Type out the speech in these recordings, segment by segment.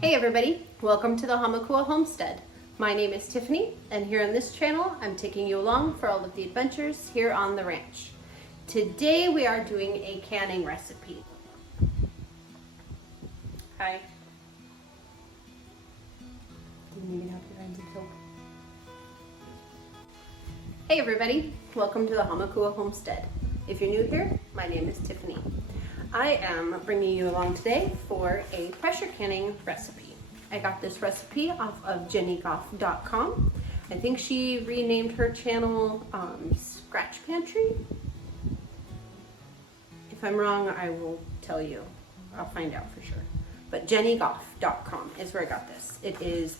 Hey everybody, welcome to the Hamakua Homestead. My name is Tiffany, and here on this channel I'm taking you along for all of the adventures here on the ranch. Today we are doing a canning recipe. Hi. Didn't even have your hands in soap. Hey everybody, welcome to the Hamakua Homestead. If you're new here, my name is Tiffany. I am bringing you along today for a pressure canning recipe. I got this recipe off of jennygoff.com. I think she renamed her channel Scratch Pantry. If I'm wrong, I will tell you. I'll find out for sure. But jennygoff.com is where I got this. It is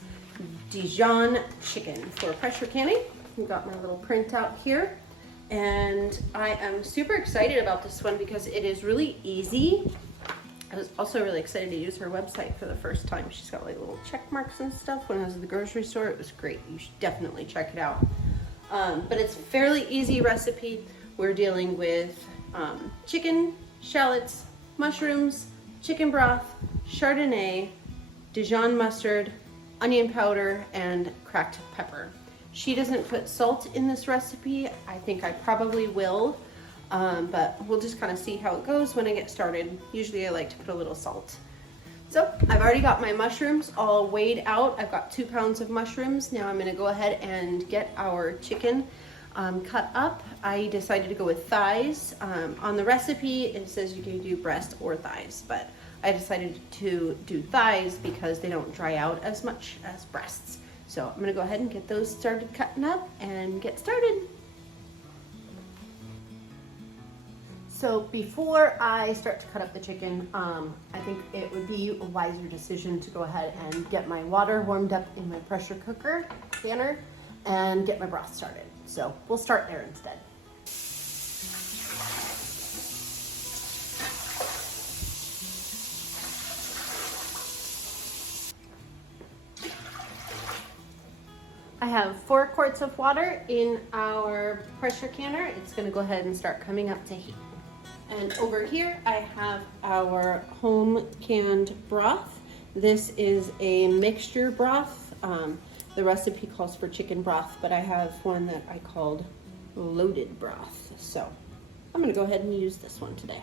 Dijon Chicken for pressure canning. I've got my little printout here. And I am super excited about this one because it is really easy. I was also really excited to use her website for the first time. She's got like little check marks and stuff. When I was at the grocery store, it was great. You should definitely check it out. But it's a fairly easy recipe. We're dealing with chicken, shallots, mushrooms, chicken broth, Chardonnay, Dijon mustard, onion powder, and cracked pepper. She doesn't put salt in this recipe. I think I probably will, but we'll just kind of see how it goes when I get started. Usually I like to put a little salt. So I've already got my mushrooms all weighed out. I've got 2 pounds of mushrooms. Now I'm gonna go ahead and get our chicken cut up. I decided to go with thighs. On the recipe, it says you can do breast or thighs, but I decided to do thighs because they don't dry out as much as breasts. So I'm gonna go ahead and get those started cutting up and get started. So before I start to cut up the chicken, I think it would be a wiser decision to go ahead and get my water warmed up in my pressure cooker canner and get my broth started. So we'll start there instead. I have 4 quarts of water in our pressure canner. It's gonna go ahead and start coming up to heat. And over here, I have our home canned broth. This is a mixture broth. The recipe calls for chicken broth, but I have one that I called loaded broth. So I'm gonna go ahead and use this one today.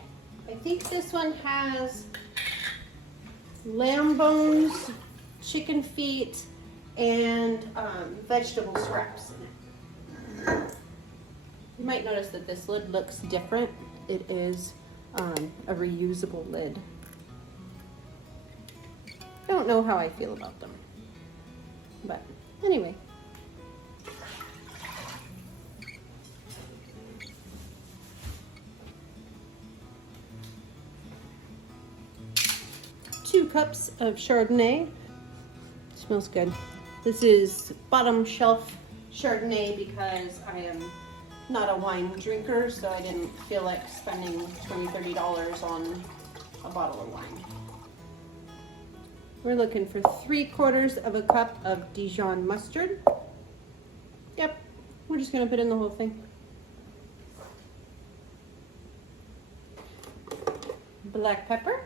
I think this one has lamb bones, chicken feet, and vegetable scraps in it. You might notice that this lid looks different. It is a reusable lid. I don't know how I feel about them, but anyway. Two cups of Chardonnay. Smells good. This is bottom shelf Chardonnay because I am not a wine drinker, so I didn't feel like spending $20, $30 on a bottle of wine. We're looking for 3/4 of a cup of Dijon mustard. Yep, we're just gonna put in the whole thing. Black pepper.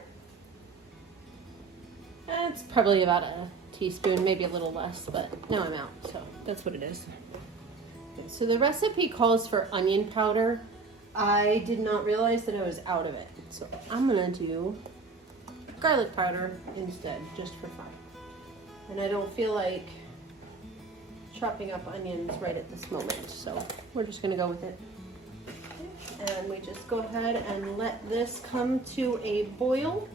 That's probably about a teaspoon, maybe a little less, but now I'm out, so that's what it is. Okay, so the recipe calls for onion powder. I did not realize that I was out of it, so I'm gonna do garlic powder instead, just for fun. And I don't feel like chopping up onions right at this moment, so we're just gonna go with it. And we just go ahead and let this come to a boil.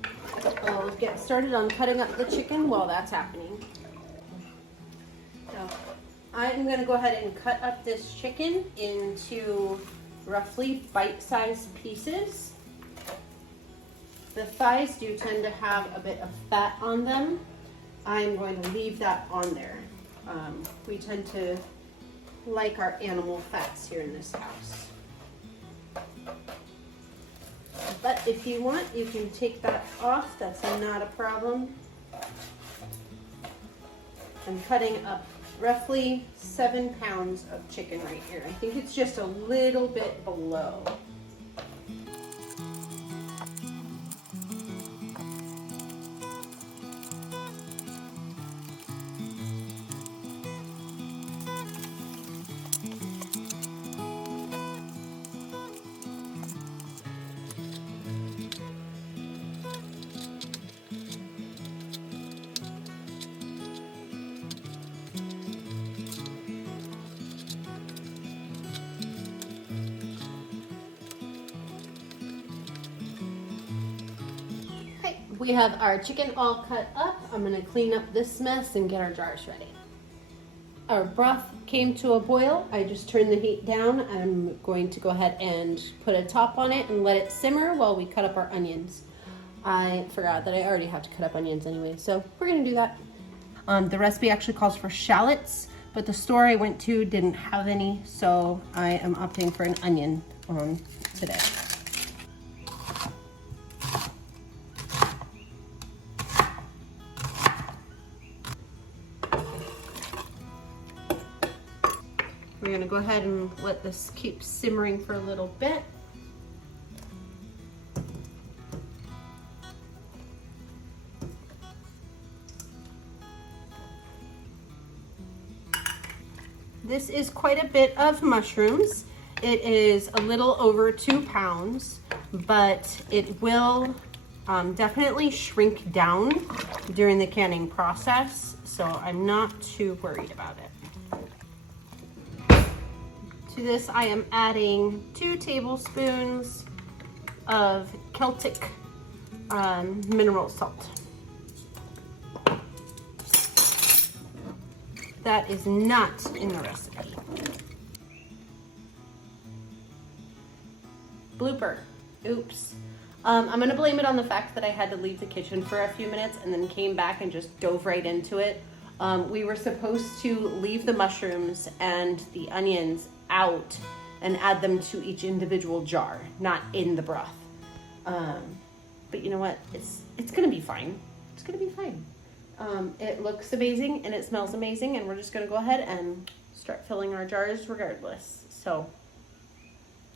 I'll get started on cutting up the chicken while that's happening. So I'm gonna go ahead and cut up this chicken into roughly bite-sized pieces. The thighs do tend to have a bit of fat on them. I'm going to leave that on there. We tend to like our animal fats here in this house. But if you want, you can take that off. That's not a problem. I'm cutting up roughly 7 pounds of chicken right here. I think it's just a little bit below. We have our chicken all cut up. I'm gonna clean up this mess and get our jars ready. Our broth came to a boil. I just turned the heat down. I'm going to go ahead and put a top on it and let it simmer while we cut up our onions. I forgot that I already have to cut up onions anyway, so we're gonna do that. The recipe actually calls for shallots, but the store I went to didn't have any, so I am opting for an onion today. We're gonna go ahead and let this keep simmering for a little bit. This is quite a bit of mushrooms. It is a little over 2 pounds, but it will definitely shrink down during the canning process, so I'm not too worried about it. To this, I am adding 2 tablespoons of Celtic mineral salt. That is not in the recipe. Blooper. Oops. I'm gonna blame it on the fact that I had to leave the kitchen for a few minutes and then came back and just dove right into it. We were supposed to leave the mushrooms and the onions out and add them to each individual jar, not in the broth. But you know what? It's gonna be fine. It's gonna be fine. It looks amazing and it smells amazing, and we're just gonna go ahead and start filling our jars regardless. So,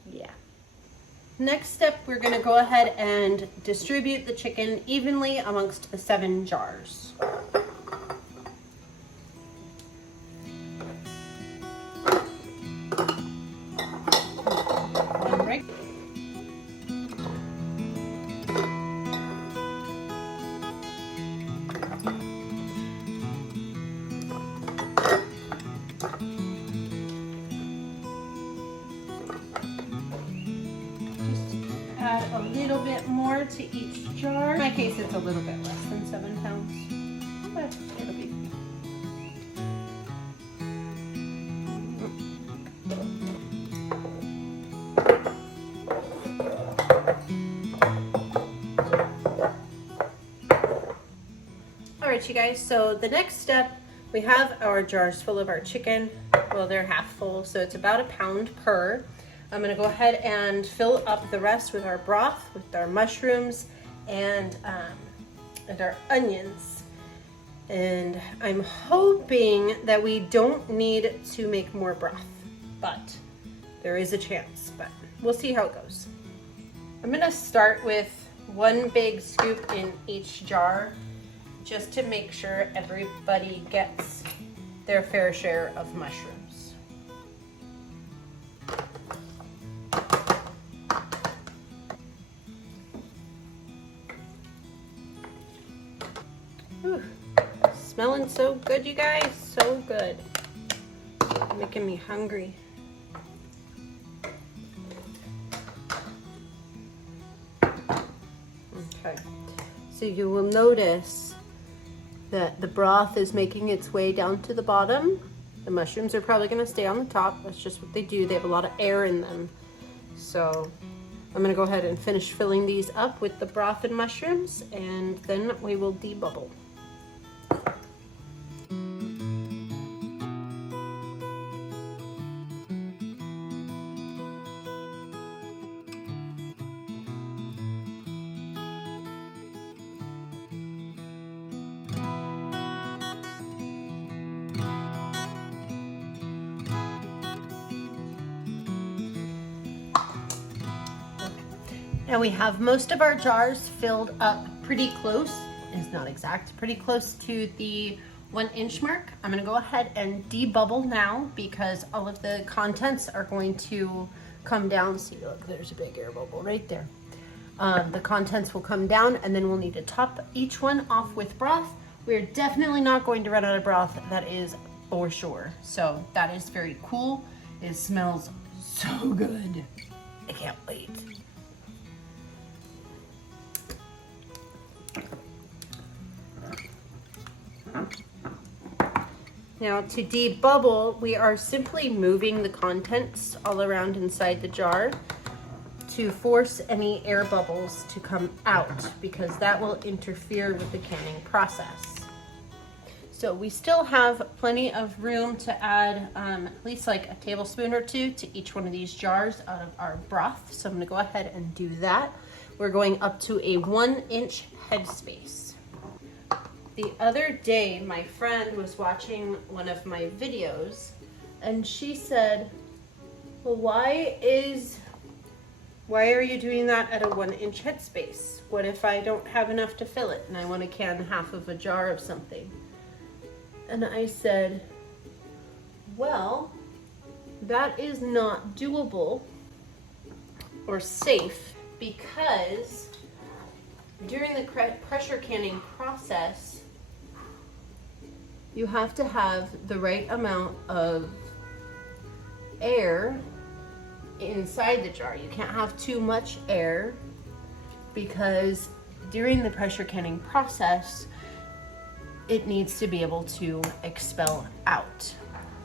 yeah. Next step, we're gonna go ahead and distribute the chicken evenly amongst the 7 jars. One right. Add a little bit more to each jar. In my case, it's a little bit less than 7 pounds, but it'll be. All right, you guys, so the next step, we have our jars full of our chicken. Well, they're half full, so it's about 1 pound per. I'm gonna go ahead and fill up the rest with our broth, with our mushrooms, and our onions. And I'm hoping that we don't need to make more broth, but there is a chance, but we'll see how it goes. I'm gonna start with 1 big scoop in each jar, just to make sure everybody gets their fair share of mushrooms. Whew. Smelling so good, you guys, so good. Making me hungry. Okay, so you will notice that the broth is making its way down to the bottom. The mushrooms are probably gonna stay on the top. That's just what they do. They have a lot of air in them. So I'm gonna go ahead and finish filling these up with the broth and mushrooms, and then we will debubble. Now we have most of our jars filled up pretty close, it's not exact, pretty close to the 1-inch mark. I'm gonna go ahead and debubble now because all of the contents are going to come down. See, look, there's a big air bubble right there. The contents will come down, and then we'll need to top each one off with broth. We're definitely not going to run out of broth, that is for sure. So that is very cool. It smells so good. I can't wait. Now to debubble, we are simply moving the contents all around inside the jar to force any air bubbles to come out, because that will interfere with the canning process. So we still have plenty of room to add at least like a tablespoon or two to each one of these jars out of our broth. So I'm gonna go ahead and do that. We're going up to a 1-inch headspace. The other day, my friend was watching one of my videos and she said, well, why are you doing that at a 1-inch headspace? What if I don't have enough to fill it and I want to can half of a jar of something? And I said, well, that is not doable or safe, because during the pressure canning process, you have to have the right amount of air inside the jar. You can't have too much air, because during the pressure canning process, it needs to be able to expel out.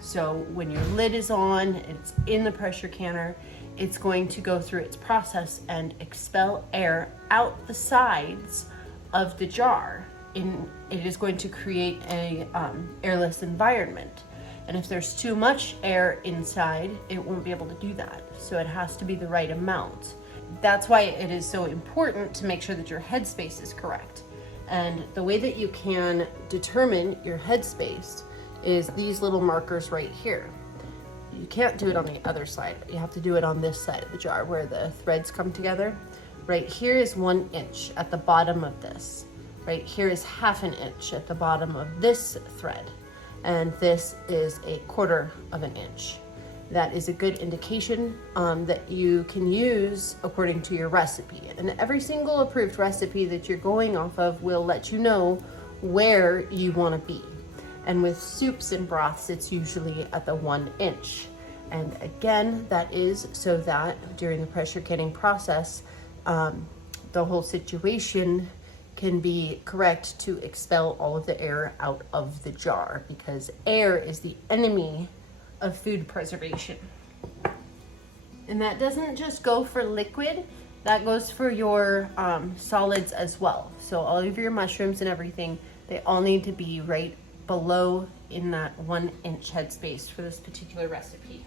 So when your lid is on, it's in the pressure canner, it's going to go through its process and expel air out the sides of the jar. It is going to create a airless environment. And if there's too much air inside, it won't be able to do that. So it has to be the right amount. That's why it is so important to make sure that your headspace is correct. And the way that you can determine your headspace is these little markers right here. You can't do it on the other side. You have to do it on this side of the jar where the threads come together. Right here is 1 inch at the bottom of this. Right here is 1/2 inch at the bottom of this thread. And this is 1/4 inch. That is a good indication that you can use according to your recipe. And every single approved recipe that you're going off of will let you know where you want to be. And with soups and broths, it's usually at the 1 inch. And again, that is so that during the pressure canning process, the whole situation can be correct to expel all of the air out of the jar, because air is the enemy of food preservation. And that doesn't just go for liquid, that goes for your solids as well. So all of your mushrooms and everything, they all need to be right below in that 1 inch headspace for this particular recipe.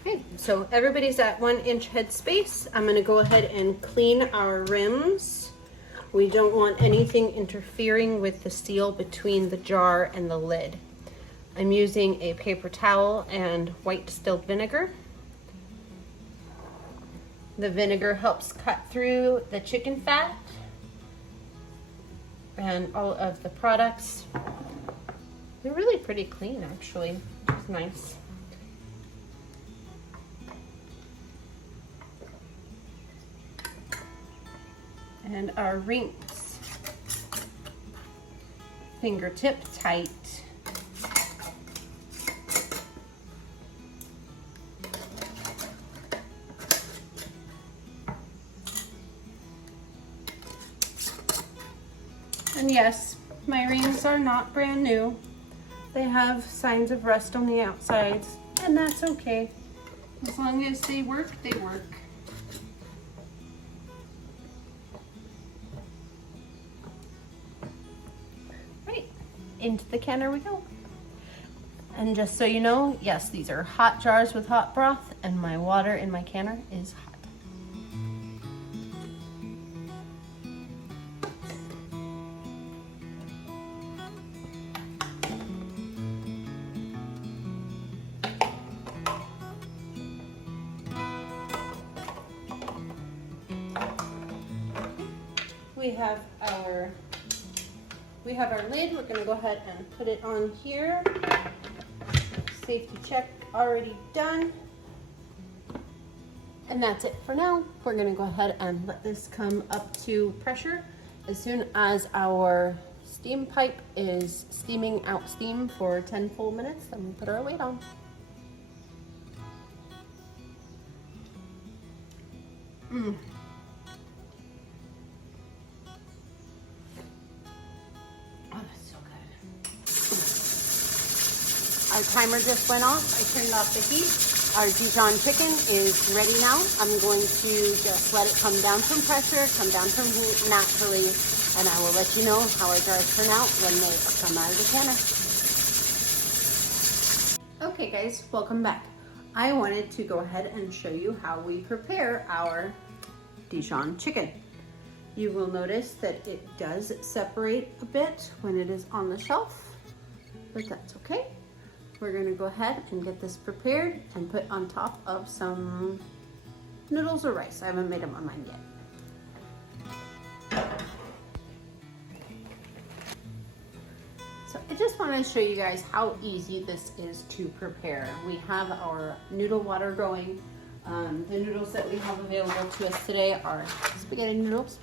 Okay, so everybody's at 1 inch headspace. I'm gonna go ahead and clean our rims. We don't want anything interfering with the seal between the jar and the lid. I'm using a paper towel and white distilled vinegar. The vinegar helps cut through the chicken fat and all of the products. They're really pretty clean, actually, which is nice. And our rings, fingertip tight. And yes, my rings are not brand new. They have signs of rust on the outsides, and that's okay. As long as they work, they work. Into the canner we go. And just so you know, yes, these are hot jars with hot broth, and my water in my canner is hot. We have our lid. We're going to go ahead and put it on here. Safety check already done. And that's it for now. We're going to go ahead and let this come up to pressure. As soon as our steam pipe is steaming out steam for 10 full minutes, then we put our lid on. Mm. Oh, that's so good. Our timer just went off. I turned off the heat. Our Dijon chicken is ready now. I'm going to just let it come down from pressure, come down from heat naturally, and I will let you know how our jars turn out when they come out of the canner. Okay guys, welcome back. I wanted to go ahead and show you how we prepare our Dijon chicken. You will notice that it does separate a bit when it is on the shelf, but that's okay. We're gonna go ahead and get this prepared and put on top of some noodles or rice. I haven't made them on mine yet. So I just want to show you guys how easy this is to prepare. We have our noodle water going. The noodles that we have available to us today are spaghetti noodles.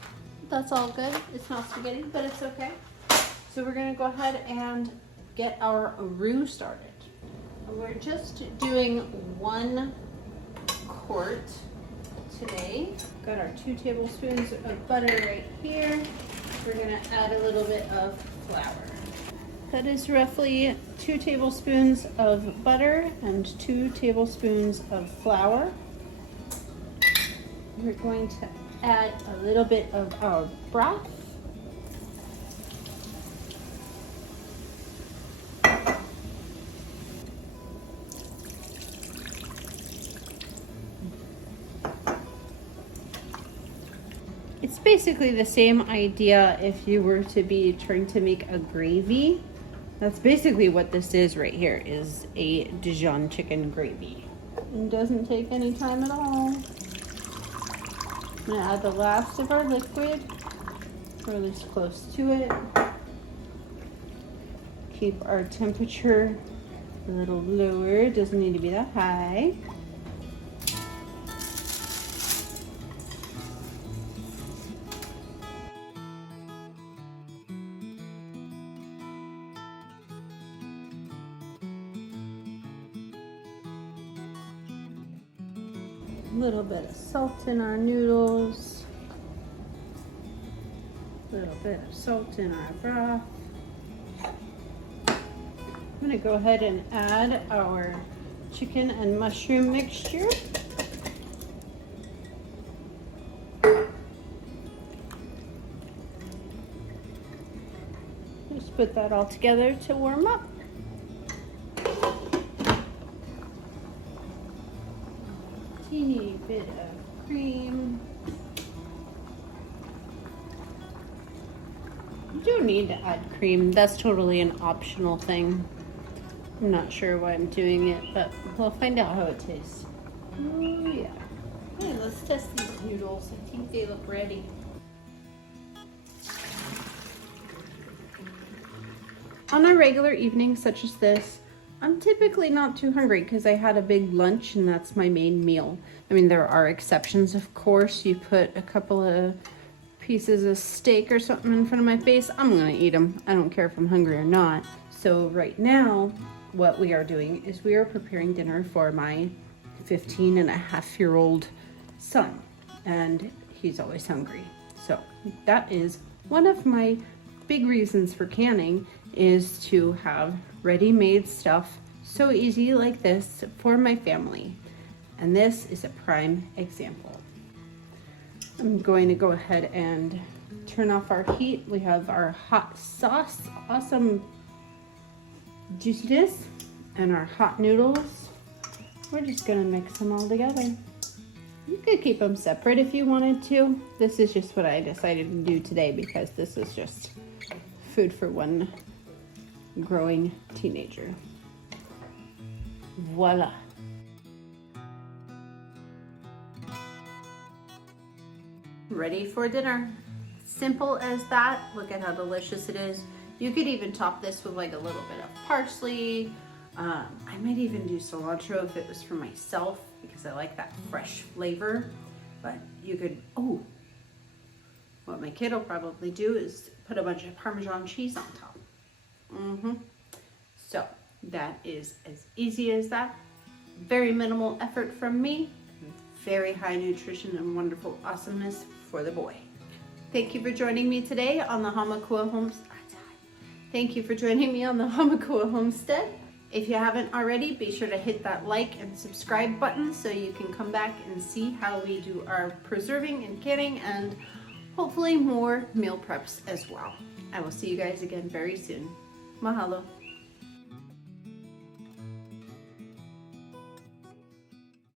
That's all good. It's not spaghetti, but it's okay. So we're gonna go ahead and get our roux started. We're just doing 1 quart today. Got our 2 tablespoons of butter right here. We're gonna add a little bit of flour. That is roughly 2 tablespoons of butter and 2 tablespoons of flour. We're going to add a little bit of our broth. It's basically the same idea if you were to be trying to make a gravy. That's basically what this is right here, is a Dijon chicken gravy. It doesn't take any time at all. I'm gonna add the last of our liquid, or at least close to it. Keep our temperature a little lower, it doesn't need to be that high. A little bit of salt in our noodles, a little bit of salt in our broth. I'm gonna go ahead and add our chicken and mushroom mixture. Just put that all together to warm up. Teeny bit of cream. You don't need to add cream. That's totally an optional thing. I'm not sure why I'm doing it, but we'll find out how it tastes. Oh yeah. Okay, let's test these noodles. I think they look ready. On a regular evening such as this, I'm typically not too hungry because I had a big lunch and that's my main meal. I mean, there are exceptions, of course. You put a couple of pieces of steak or something in front of my face, I'm gonna eat them. I don't care if I'm hungry or not. So right now, what we are doing is we are preparing dinner for my 15-and-a-half-year-old son, and he's always hungry. So that is one of my big reasons for canning, is to have ready-made stuff so easy like this for my family. And this is a prime example. I'm going to go ahead and turn off our heat. We have our hot sauce, awesome juiciness, and our hot noodles. We're just gonna mix them all together. You could keep them separate if you wanted to. This is just what I decided to do today because this is just food for one growing teenager. Voila. Ready for dinner. Simple as that. Look at how delicious it is. You could even top this with like a little bit of parsley. I might even do cilantro if it was for myself because I like that fresh flavor. But you could, oh, what my kid will probably do is put a bunch of Parmesan cheese on top. So that is as easy as that. Very minimal effort from me. very high nutrition and wonderful awesomeness for the boy. Thank you for joining me today on the Hamakua Homestead. Thank you for joining me on the Hamakua Homestead. If you haven't already, be sure to hit that like and subscribe button so you can come back and see how we do our preserving and canning and hopefully more meal preps as well. I will see you guys again very soon. Mahalo.